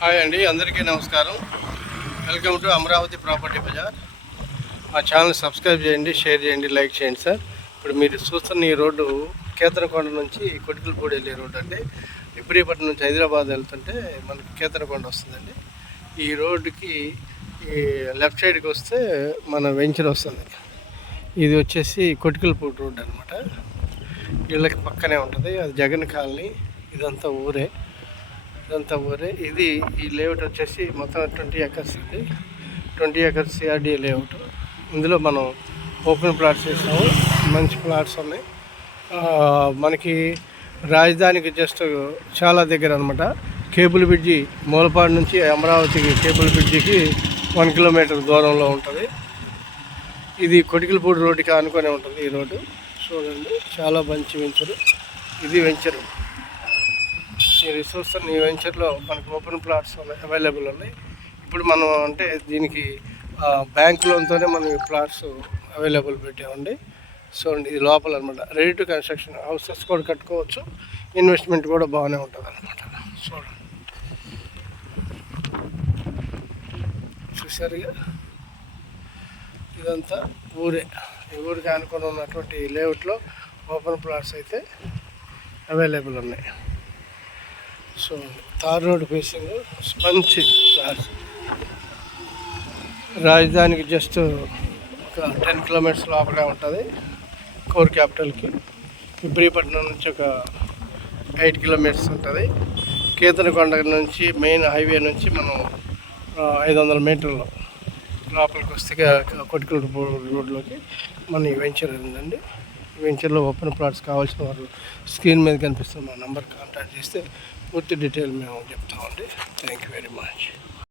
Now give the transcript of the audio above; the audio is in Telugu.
హాయ్ అండి, అందరికీ నమస్కారం. Welcome to Amaravati property bazaar. మా ఛానల్ సబ్స్క్రైబ్ చేయండి, షేర్ చేయండి, లైక్ చేయండి సార్. ఇప్పుడు మీరు చూస్తున్న ఈ రోడ్డు కేతనకొండ నుంచి కొటికలపూడి వెళ్ళే రోడ్డు అండి. ఇబ్రహీపట్నం నుంచి హైదరాబాద్ వెళ్తుంటే మనకి కేతనకొండ వస్తుందండి. ఈ రోడ్డుకి ఈ లెఫ్ట్ సైడ్కి వస్తే మన వెంచర్ వస్తుంది. ఇది వచ్చేసి కొటికలపూడి రోడ్ అనమాట. వీళ్ళకి పక్కనే ఉంటుంది, అది జగన్ కాలనీ. ఇదంతా ఊరే. ఇది ఈ లేఅవుట్ వచ్చేసి మొత్తం 20 ఎకర్స్ అండి. 20 ఎకర్స్ సిఆర్డీ లేఅవుట్. ఇందులో మనం ఓపెన్ ప్లాట్స్ వేసాము. మంచి ప్లాట్స్ ఉన్నాయి. మనకి రాజధానికి జస్ట్ చాలా దగ్గర అనమాట. కేబుల్ బ్రిడ్జి మూలపాడు నుంచి అమరావతికి కేబుల్ బ్రిడ్జికి 1 కిలోమీటర్ దూరంలో ఉంటుంది. ఇది కొటికలపూడి రోడ్డుకి ఆనుకొని ఉంటుంది ఈ రోడ్డు. చూడండి, చాలా మంచి వెంచరు. ఇది వెంచరు. మీరు చూస్తున్న ఈ వెంచర్లో మనకు ఓపెన్ ప్లాట్స్ ఉన్నాయి, అవైలబుల్ ఉన్నాయి. ఇప్పుడు మనం అంటే దీనికి బ్యాంక్ లోన్తోనే మనం ఈ ప్లాట్స్ అవైలబుల్ పెట్టామండి. చూడండి, ఇది లోపల అనమాట. రెడీ టు కన్స్ట్రక్షన్ హౌసెస్ కూడా కట్టుకోవచ్చు. ఇన్వెస్ట్మెంట్ కూడా బాగానే ఉంటుంది అనమాట. చూడండి, చూసారుగా, ఇదంతా ఊరే. ఈ ఊరికి ఆనుకొని ఉన్నటువంటి లేఅవుట్లో ఓపెన్ ప్లాట్స్ అయితే అవైలబుల్ ఉన్నాయి. సో తార్ రోడ్ ఫేసింగ్ మంచి ప్లాట్స్. రాజధానికి జస్ట్ ఒక 10 కిలోమీటర్స్ లోపలే ఉంటుంది. కోర్ క్యాపిటల్కి ఇబ్రహీపట్నం నుంచి ఒక 8 కిలోమీటర్స్ ఉంటుంది. కేతనకొండ నుంచి మెయిన్ హైవే నుంచి మనం 500 మీటర్లు లోపలికి వస్తే కొటికలపూడి రోడ్లోకి మన ఈ వెంచర్ ఉందండి. ఈ వెంచర్లో ఓపెన్ ప్లాట్స్ కావాల్సిన వారు స్క్రీన్ మీద కనిపిస్తున్న మా నెంబర్ కాంటాక్ట్ చేస్తే పూర్తి డీటెయిల్ మేము చెప్తామండి. Thank you very much.